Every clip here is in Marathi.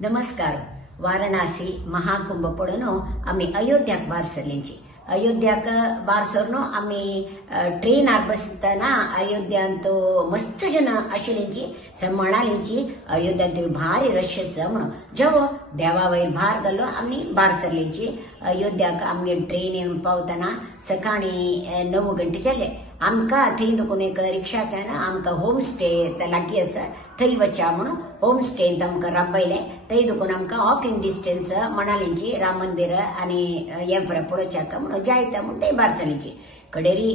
नमस्कार. वाराणसी महाकुंभ पडून आम्ही अयोध्याक बार सरलींची. अयोध्याक बार सरनो आम्ही ट्रेन बसताना अयोध्यांत मस्त जन आशिल्लींची म्हणालींची अयोध्यांत भारी रश आसा म्हणून जेव्हा देवा वयर भार घालो आम्ही बार सरलींची. अयोध्याक आमगे ट्रेन येवन पावतना सकाळी 9 गंटे जाले. आमकां थंय देखून एक रिक्षाच्यान आमकां होम स्टे लागीं आसा थंय वचा म्हणून होम स्टे आमकां राबयले. थंय देखून आमकां वॉकिंग डिस्टन्स मणालींची राम मंदिर आनी हें पळोवच्याक म्हणून जायता म्हणून थंय बार चलीची. कडेरी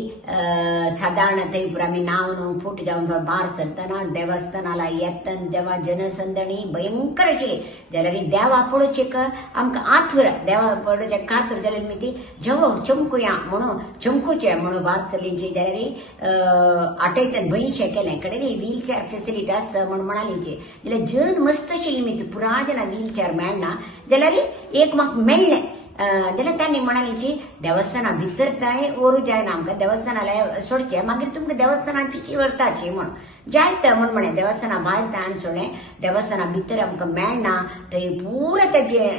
सादारण थंय पुरो आमी न्हांवन फूट जावन बार सरतना देवस्थानाला येतना जेव्हा जनसंदणी भयंकर आशिल्ली जाल्यार देवा पळोवचेक आमकां आतुर देवा पळोवचेक कातूर जाल्यार मी ती जेव्हा चमकुया म्हणून चमकुचे म्हणून बार सरलींची जाल्यार आटयतना भंयशें केलें. कडेरी व्हील चॅर फेसिलिटी आसा म्हणून म्हणालींची जाल्यार जन मस्त आशिल्ली मी ती पुराय जाणां व्हील चॅर मेळना जाल्यार एक म्हाका मेळ्ळें. जाल्यार तांणी म्हणालींची देवस्थाना भितर थंय व्हरू जायना आमकां देवस्थानाला सोडचें मागीर तुमकां देवस्थानाची व्हरताची म्हणून जायत म्हणे देवस्थाना भायर ताण सोडलें. देवस्थाना भितर आमकां मेळना थंय पुरो तेजे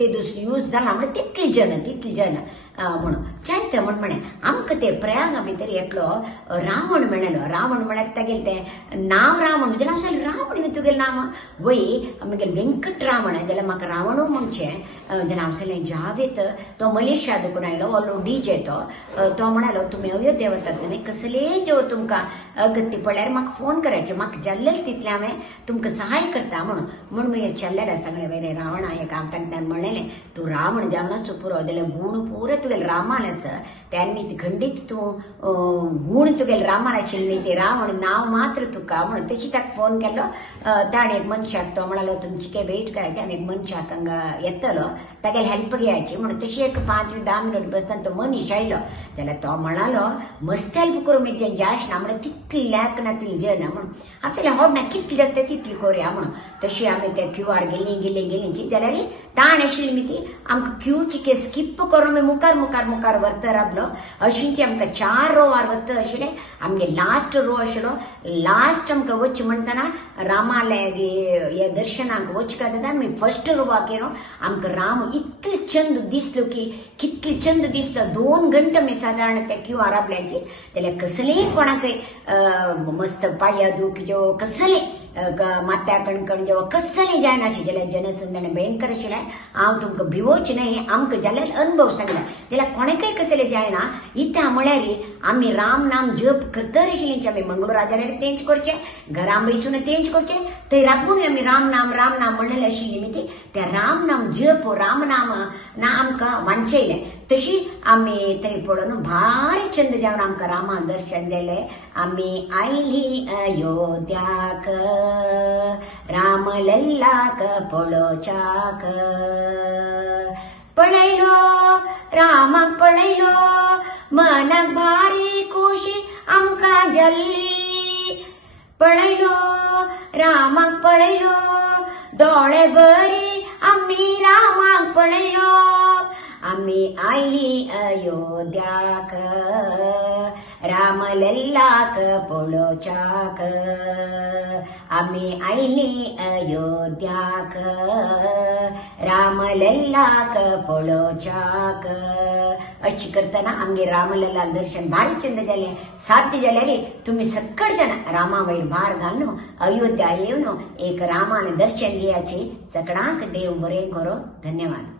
ते दीस यूज जालां म्हणजे तितली जन म्हणून जायत म्हणे आमकां ते प्रयागा भितर एकलो रावण मेळ्ळो. रावण म्हळ्यार तागेलें तें नांव रावण जाल्यार हांव सांगलें रावण तुगेलें नांव वय आमगेलें वेंकट रावण जाल्यार म्हाका रावणू म्हणचें. जाल्यार हांव सांगलें जावेत तो मलेशिया देखून आयलो व्हडलो डीजे तो म्हणालो तुमी अयोध्या वतात न्ही कसलेय जो तुमकां अगत्य पडल्यार म्हाका फोन करायचें म्हाका जाल्लें तितलें हांवें तुमकां सहाय करता म्हणून मागीर चल्लेलें सांगलें वयलें रावणा एक हांव तांकां म्हणलेलें तूं रावण जावनासो पुरो जाल्यार गूण पुरो तुगेलें रामान आसा त्यान ती खंडीत तूं गूण तुगेलें रामान आशिल्ली ती रावण नांव मात्र तुका म्हणून तशी ताका फोन केलो. ताणें एक मनशाक तो म्हणालो तुमची काय वेट करायची आमी एक मनशाक हांगा येतलो तागेले हेल्प घेवची म्हणून तशी एक 5-10 मिनट बसतना तो मनीस आयलो. जाल्यार तो म्हणालो मस्त हेल्प करूं म्हणजे जायना म्हणून तितली लॅक ना तितली जन म्हणून हांव सांगलें होड ना कितली जाता तितली करुया म्हणून तशी आमी ते QR गेलींची जाल्यार ताण आशिल्ली मी ती आमकां क्यूची स्किप करून मुखार व्हरता राबलो. अशींची आमकां 4 रोवार वता आशिल्लें. आमगे लास्ट रो आशिल्लो. लास्ट आमकां वच म्हणटना रामाले दर्शनाक वचका जाता आमी फर्स्ट रोवाक येलो. आमकां राम इतले चंद दिसलो की कितले चंद दिसलो 2 घंटे आमी सादारण ते QR राबल्याची. जाल्यार कसलेय कोणाकय मस्त पांयां दूख जो कसलेय माथ्या कणकण जेव्हा कसलेय जायनाशी जाल्यार जनसंदणी भयंकर आशिल्लें. हांव तुमकां भिवोवचें न्हय आमकां जाल्यार अनुभव सांगला जाल्यार कोणाकय कसलें जायना. इता म्हळ्यार आमी राम नाम जप करतर आशिल्लींची आमी मंगळुरा जाल्यार तेंच करचें घरां बसून तेंच करचें थंय राबून आमी राम नाम म्हणलेलें आशिल्ली मी ती त्या राम नाम जप राम नाम ना आमकां वांचयलें. तशी आमी थंय पळोवन भारी चंद जावन आमकां रामा दर्शन जालें. आमी आयली अयोध्याक राम लल्लाक पळोवच्याक पळयलो रामाक पळयलो मनाक भारी खुशी आमकां जाल्ली. पळयलो रामाक पळयलो दोळे बरी आमी रामाक पळयलो. आमी आयली अयोध्याक राम लल्लाक पळोवच्याक आमी आयली अयोध्याक राम लल्लाक पळोवच्याक. अशी करतना आमगे रामलल्ला दर्शन भारी चंद जालें. साध्य जाल्यार तुमी सक्कड जाण रामा वयर भार घालून अयोध्या येवन एक रामान दर्शन घेवची. सगळ्यांक देव बरें करो. धन्यवाद.